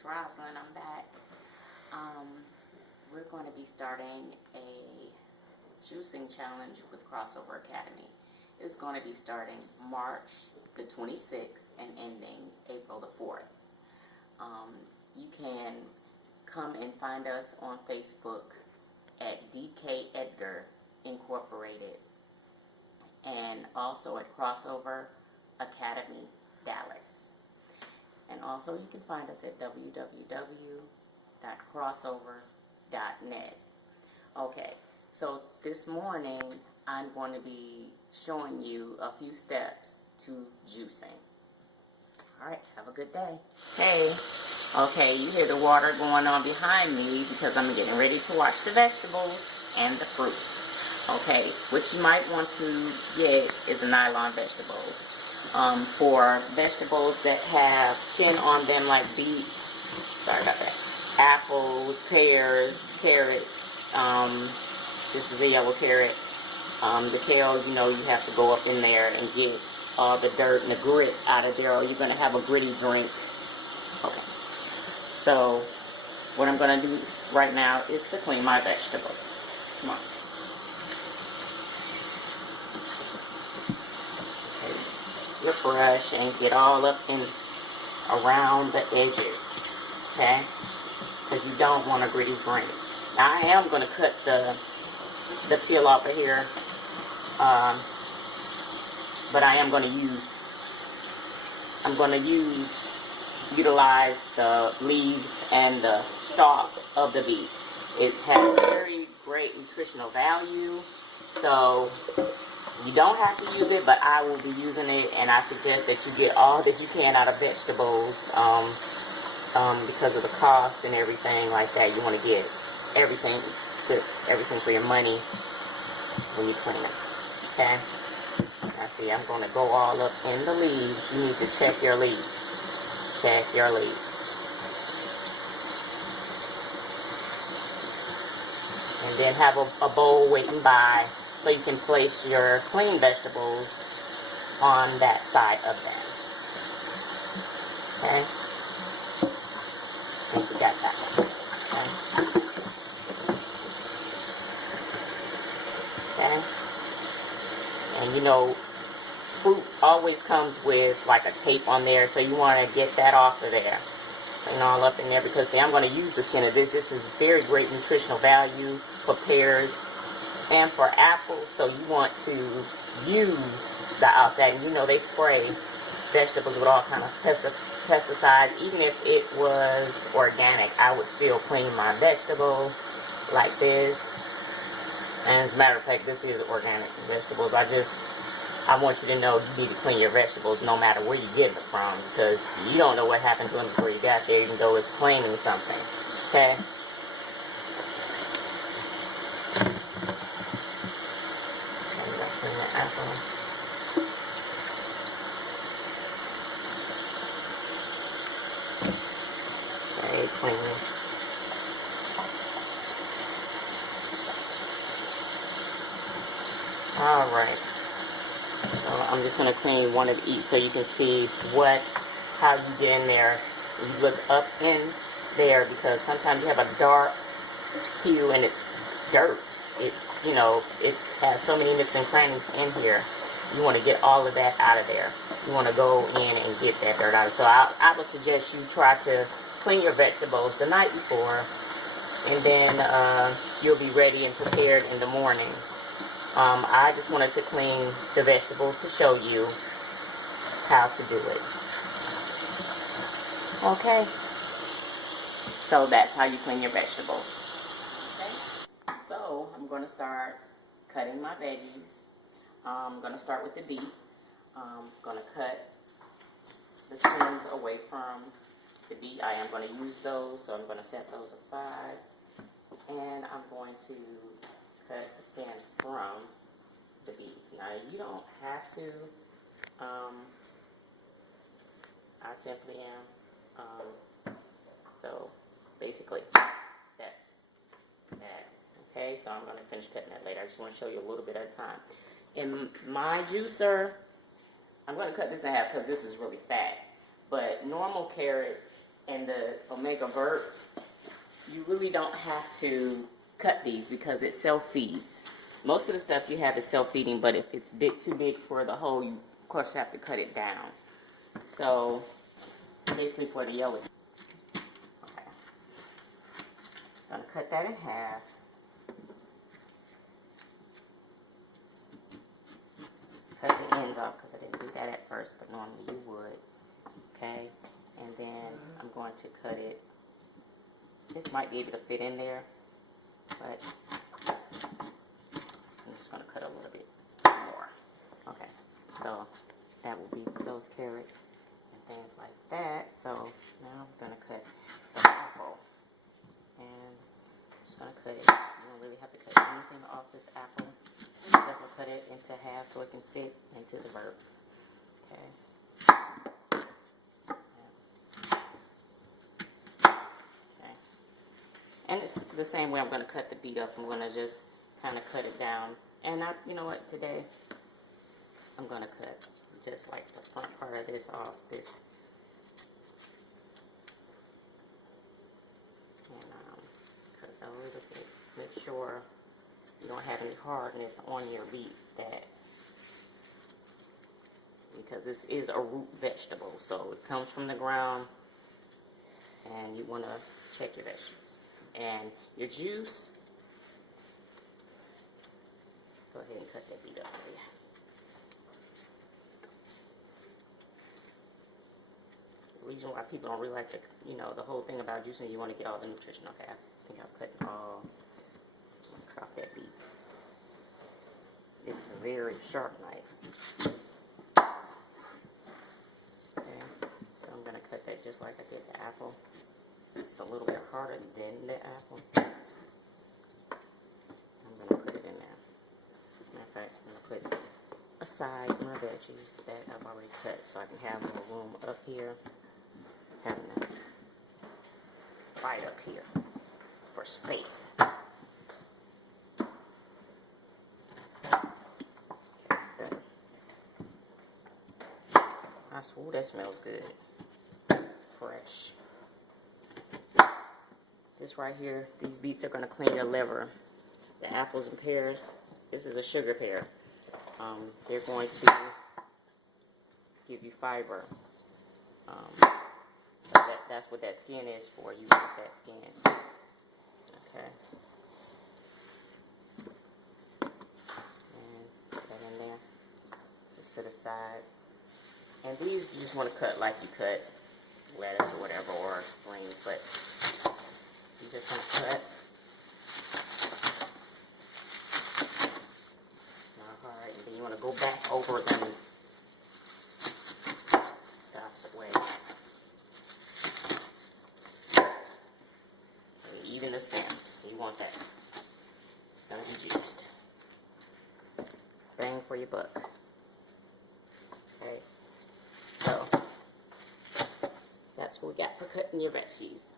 it's Rosalind. I'm back. We're going to be starting a juicing challenge with XrossOver Academy. It's going to be starting March the 26th and ending April the 4th. You can come and find us on Facebook at DK Edgar Incorporated and also at XrossOver Academy Dallas. And also you can find us at www.crossover.net. Okay, so this morning I'm going to be showing you a few steps to juicing. Alright, have a good day. Hey, okay, you hear the water going on behind me because I'm getting ready to wash the vegetables and the fruit. Okay, what you might want to get is a nylon vegetable. For vegetables that have skin on them like beets, sorry about that, apples, pears, carrots, this is a yellow carrot, the kale, you know, you have to go up in there and get all the dirt and the grit out of there or you're going to have a gritty drink. Okay, so what I'm going to do right now is to clean my vegetables. Come on. Your brush and get all up and around the edges, okay? Because you don't want a gritty drink. Now I am going to cut the peel off of here, but I am going to utilize the leaves and the stalk of the beet. It has very great nutritional value, so you don't have to use it, but I will be using it, and I suggest that you get all that you can out of vegetables because of the cost and everything like that. You want to get everything for your money when you clean it. Okay? Now see, I'm going to go all up in the leaves. You need to check your leaves. Check your leaves. And then have a bowl waiting by, so you can place your clean vegetables on that side of them. Okay? I think we got that one. Okay? Okay? And you know, fruit always comes with like a tape on there, so you want to get that off of there. And all up in there, because see, I'm going to use the skin of this. This is very great nutritional value for pears and for apples, so you want to use the outside. And you know they spray vegetables with all kind of pesticides. Even if it was organic, I would still clean my vegetables like this. And as a matter of fact, this is organic vegetables. I want you to know you need to clean your vegetables no matter where you get it from, because you don't know what happened to them before you got there, even though it's claiming something. Okay? Very clean. Alright. So I'm just going to clean one of each so you can see how you get in there. You look up in there, because sometimes you have a dark hue and it's dirt. It's, you know, it has so many nooks and crannies in here. You want to get all of that out of there. You want to go in and get that dirt out. So I would suggest you try to clean your vegetables the night before, and then you'll be ready and prepared in the morning. I just wanted to clean the vegetables to show you how to do it. Okay. So that's how you clean your vegetables. Okay. So I'm going to start cutting my veggies. I'm going to start with the beet. I'm going to cut the stems away from the beet. I am going to use those, so I'm going to set those aside. And I'm going to cut the skin from the beet. Now you don't have to. I simply am. So basically, that's that. Okay, so I'm going to finish cutting that later. I just want to show you a little bit at a time. In my juicer, I'm going to cut this in half because this is really fat. But normal carrots and the Omega Vert, you really don't have to cut these because it self-feeds. Most of the stuff you have is self-feeding, but if it's too big for the hole, you, of course, you have to cut it down. So, basically for the yellow. Okay. I'm going to cut that in half. Cut the ends off because I didn't do that at first, but normally you would. Okay, and then I'm going to cut it. This might be able to fit in there, but I'm just going to cut a little bit more. Okay, so that will be those carrots and things like that. So now I'm going to cut the apple, and I'm just going to cut it. You don't really have to cut anything off this apple. Just definitely cut it into half so it can fit into the vert. Okay. And it's the same way I'm going to cut the beet up. I'm going to just kind of cut it down. And you know what, today I'm going to cut just like the front part of this off. And cut a little bit. Make sure you don't have any hardness on your beet, because this is a root vegetable. So it comes from the ground, and you want to check your vegetables. And your juice, go ahead and cut that beet up for you. The reason why people don't really like the whole thing about juicing, you want to get all the nutrition. Okay, I think I'm cutting all. Let's cut off that beet. This is a very sharp knife. Okay, so I'm going to cut that just like I did the apple. It's a little bit harder than the apple. I'm going to put it in there. Matter of fact, I'm going to put aside my veggies that I've already cut so I can have more room up here. Having a fight up here for space. Okay, ooh, that smells good. Fresh. This right here, these beets are going to clean your liver. The apples and pears, this is a sugar pear. They're going to give you fiber. That's what that skin is for. You want that skin. Okay. And put that in there. Just to the side. And these you just want to cut like you cut lettuce or whatever, or greens, but you just want to cut. It's not hard. And then you want to go back over them the opposite way. And even the stems. You want that. It's going to be juiced. Bang for your buck. Okay. So, that's what we got for cutting your veggies.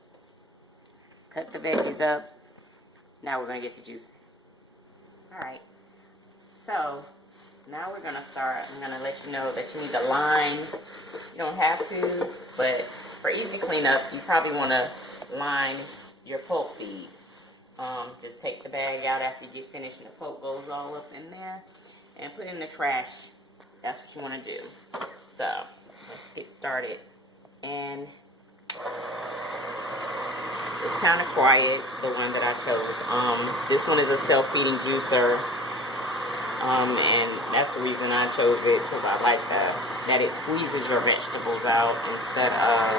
Cut the veggies up. Now we're going to get to juicing. Alright. So, now we're going to start. I'm going to let you know that you need to line. You don't have to, but for easy cleanup, you probably want to line your pulp feed. Just take the bag out after you get finished and the pulp goes all up in there. And put it in the trash. That's what you want to do. So, let's get started. And it's kind of quiet, the one that I chose. This one is a self-feeding juicer. And that's the reason I chose it, because I like that it squeezes your vegetables out instead of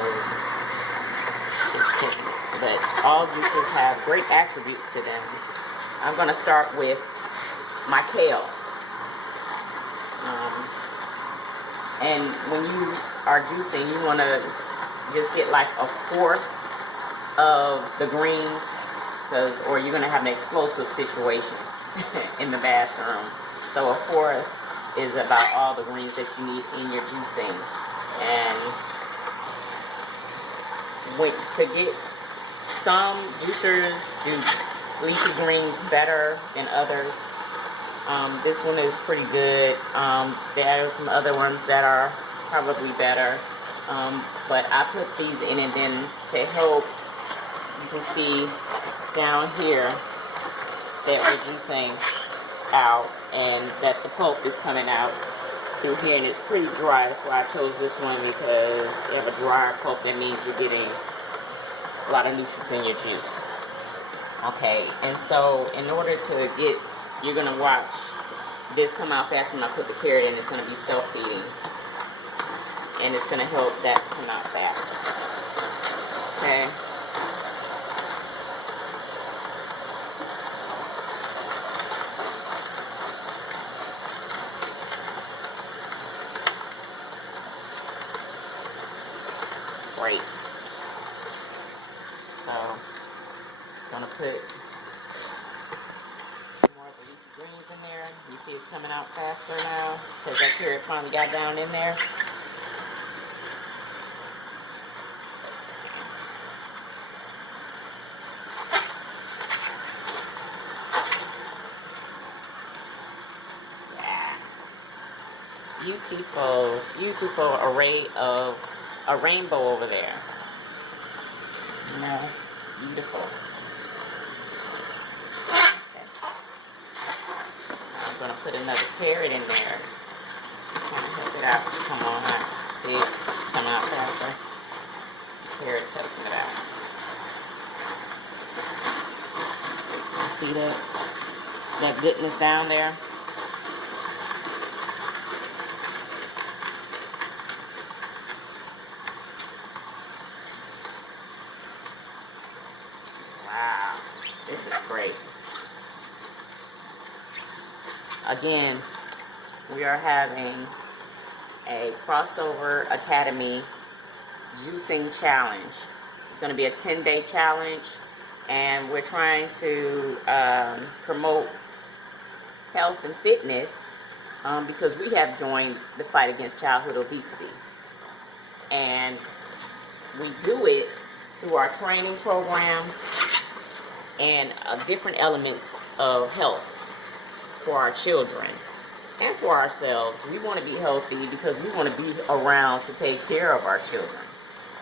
just cooking. But all juicers have great attributes to them. I'm going to start with my kale. And when you are juicing, you want to just get like a fourth of the greens, or you're going to have an explosive situation in the bathroom. So a fourth is about all the greens that you need in your juicing. And to get some juicers do leafy greens better than others. This one is pretty good. There are some other ones that are probably better. But I put these in, and then to help, you can see down here that we're juicing out and that the pulp is coming out through here, and it's pretty dry. That's why I chose this one, because you have a drier pulp. That means you're getting a lot of nutrients in your juice. Okay, and so in order to get, you're going to watch this come out fast when I put the carrot in. It's going to be self-feeding, and it's going to help that come out faster. Okay. Great. So, I'm going to put some more of the leafy greens in there. You see it's coming out faster now because that carrot finally got down in there. Yeah. Beautiful, beautiful array of a rainbow over there. You know, beautiful. Okay. I'm gonna put another carrot in there. Just trying to help it out. Come on, huh? See it? It's coming out faster. Carrot's helping it out. You see that? That goodness down there? Wow, this is great. Again, we are having a XrossOver Academy juicing challenge. It's going to be a 10-day challenge, and we're trying to promote health and fitness because we have joined the fight against childhood obesity. And we do it through our training program and different elements of health for our children and for ourselves. We want to be healthy because we want to be around to take care of our children,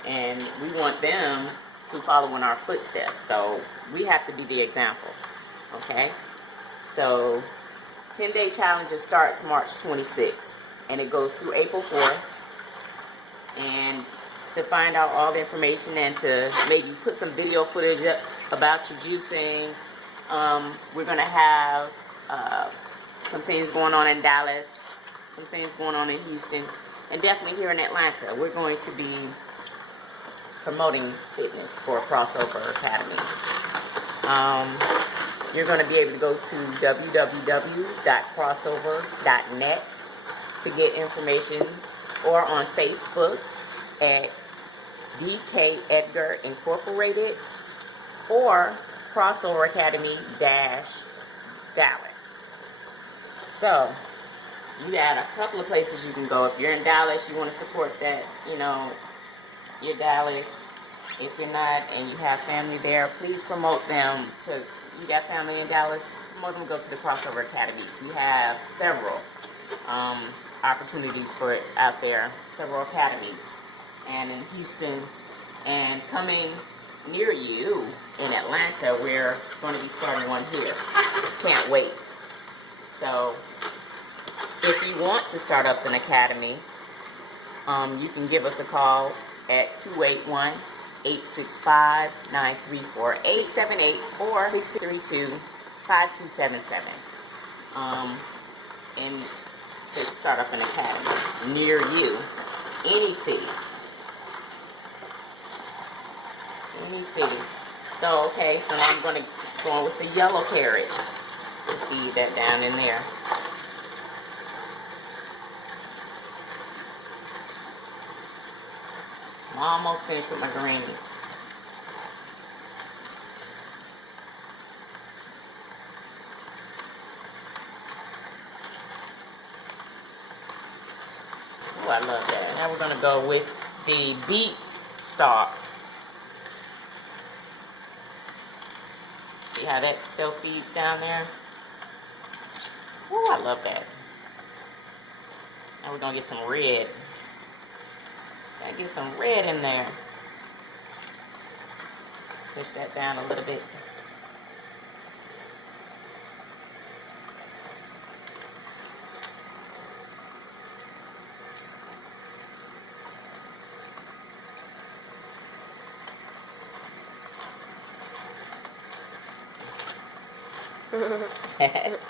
and we want them to follow in our footsteps. So we have to be the example. Okay, so 10-day challenge starts March 26th and it goes through April 4th. And to find out all the information and to maybe put some video footage up about your juicing, we're going to have some things going on in Dallas, some things going on in Houston, and definitely here in Atlanta. We're going to be promoting fitness for XrossOver Academy. You're going to be able to go to www.crossover.net to get information, or on Facebook at DK Edgar Incorporated or XrossOver Academy Dallas. So you got a couple of places you can go. If you're in Dallas, you want to support that, you know, your Dallas. If you're not and you have family there, please promote them to, you got family in Dallas, promote them to go to the XrossOver Academies. We have several opportunities for it out there, several academies, and in Houston, and coming near you in Atlanta, we're going to be starting one here. Can't wait. So if you want to start up an academy, you can give us a call at 281-865-934878 or 632-5277. And to start up an academy near you, any city. Any city. So, okay, so now I'm going to go on with the yellow carrots. Feed that down in there. I'm almost finished with my greens. Oh, I love that. Now we're going to go with the beet stalk. See how that self-feeds down there? Oh, I love that. Now we're going to get some red. Gotta get some red in there. Push that down a little bit.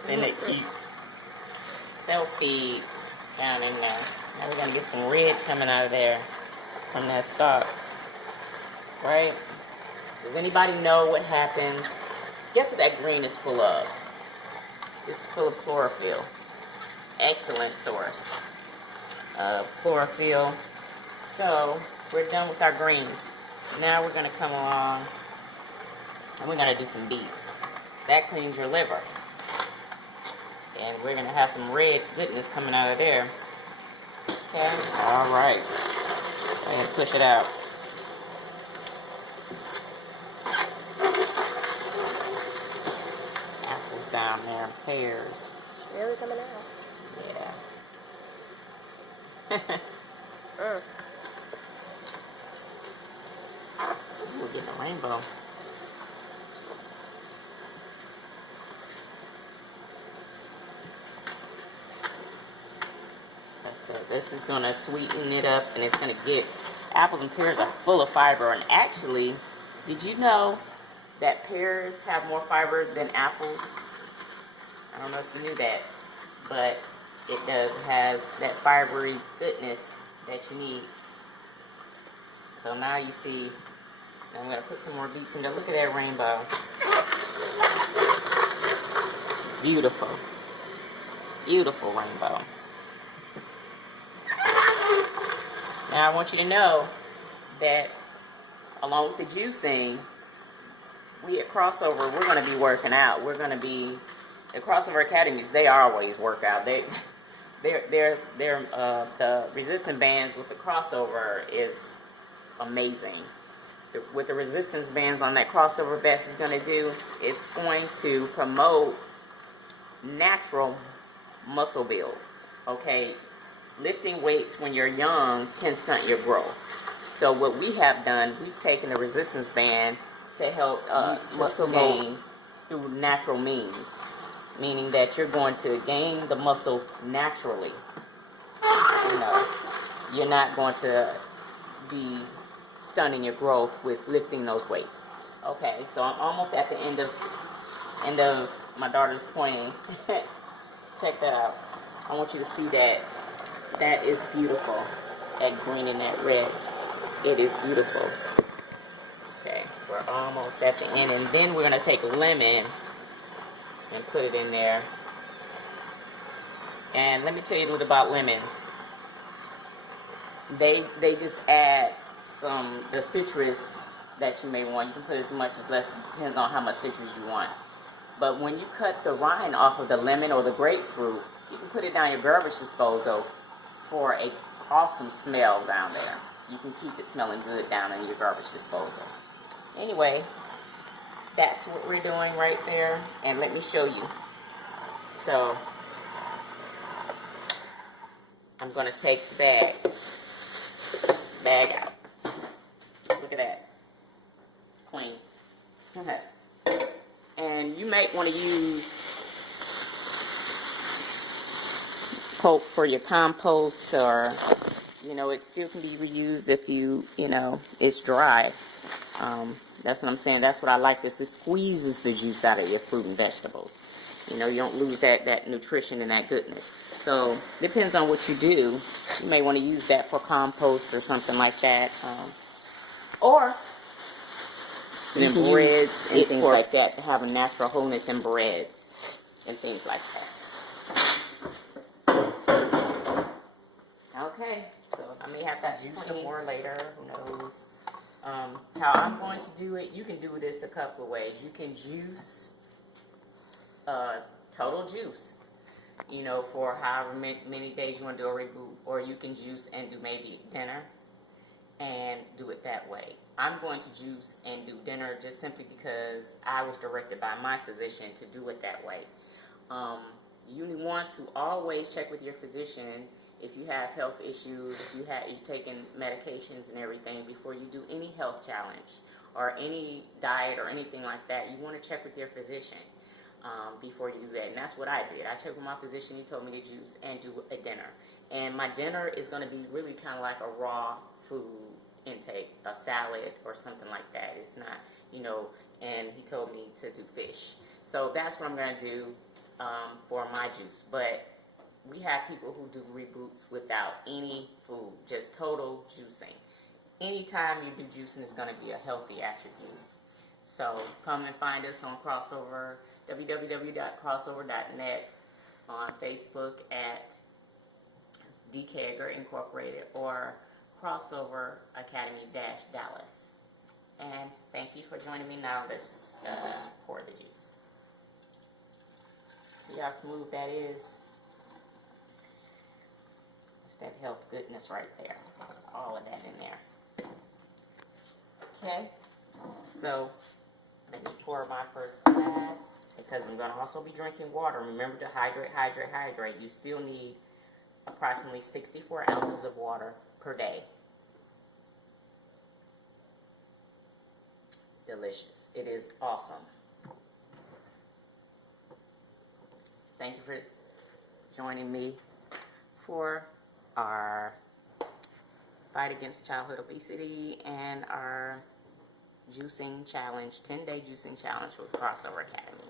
Then they keep selfies down in there. Now we're gonna get some red coming out of there from that stalk, right? Does anybody know what happens? Guess what that green is full of? It's full of chlorophyll. Excellent source of chlorophyll. So we're done with our greens. Now we're gonna come along and we're gonna do some beets. That cleans your liver. And we're going to have some red goodness coming out of there. Okay? Alright. Go ahead and push it out. Apples down there. Pears. It's really coming out. Yeah. Ooh, we're getting a rainbow. This is going to sweeten it up, and it's going to get, apples and pears are full of fiber. And actually, did you know that pears have more fiber than apples? I don't know if you knew that, but it does. It has that fibery goodness that you need. So now you see, I'm going to put some more beets in there. Look at that rainbow. Beautiful. Beautiful rainbow. Now I want you to know that along with the juicing, we at XrossOver, we're going to be working out. We're going to be, at XrossOver Academies, they always work out. The resistance bands with the XrossOver is amazing. What the resistance bands on that XrossOver vest is going to do, it's going to promote natural muscle build. Okay? Lifting weights when you're young can stunt your growth. So what we have done, we've taken the resistance band to help muscle gain through natural means. Meaning that you're going to gain the muscle naturally. You know, you're not going to be stunning your growth with lifting those weights. Okay, so I'm almost at the end of my daughter's pointing. Check that out. I want you to see that. That is beautiful. That green and that red. It is beautiful. Okay, we're almost at the end. And then we're going to take a lemon and put it in there. And let me tell you a little about lemons. They just add the citrus that you may want. You can put as much as less, depends on how much citrus you want. But when you cut the rind off of the lemon or the grapefruit, you can put it down your garbage disposal for a awesome smell down there. You can keep it smelling good down in your garbage disposal. Anyway, that's what we're doing right there. And let me show you. So, I'm going to take the bag out. Look at that. Clean. And you might want to use pulp for your compost, or it still can be reused if it's dry. That's what I'm saying. That's what I like. This, it squeezes the juice out of your fruit and vegetables. You don't lose that nutrition and that goodness. So depends on what you do. You may want to use that for compost or something like that, or in breads and things like that, to have a natural wholeness in breads and things like that. Okay, so I may have that juice some more later, who knows. How I'm going to do it, you can do this a couple of ways. You can juice, total juice, for however many days you want to do a reboot. Or you can juice and do maybe dinner and do it that way. I'm going to juice and do dinner just simply because I was directed by my physician to do it that way. You want to always check with your physician if you have health issues, if you're taking medications and everything, before you do any health challenge or any diet or anything like that, you want to check with your physician before you do that. And that's what I did. I checked with my physician. He told me to juice and do a dinner. And my dinner is going to be really kind of like a raw food intake, a salad or something like that. It's not, and he told me to do fish. So that's what I'm going to do for my juice. But we have people who do reboots without any food, just total juicing. Anytime you do juicing, it's going to be a healthy attribute. So come and find us on XrossOver, www.crossover.net, on Facebook at DKEGR Incorporated or XrossOver Academy-Dallas. And thank you for joining me. Now let's pour the juice. See how smooth that is? It's that health goodness right there. All of that in there. Okay, so let me pour my first glass, because I'm going to also be drinking water. Remember to hydrate, hydrate, hydrate. You still need approximately 64 ounces of water per day. Delicious. It is awesome. Thank you for joining me for our fight against childhood obesity and our juicing challenge, 10-day juicing challenge with XrossOver Academy.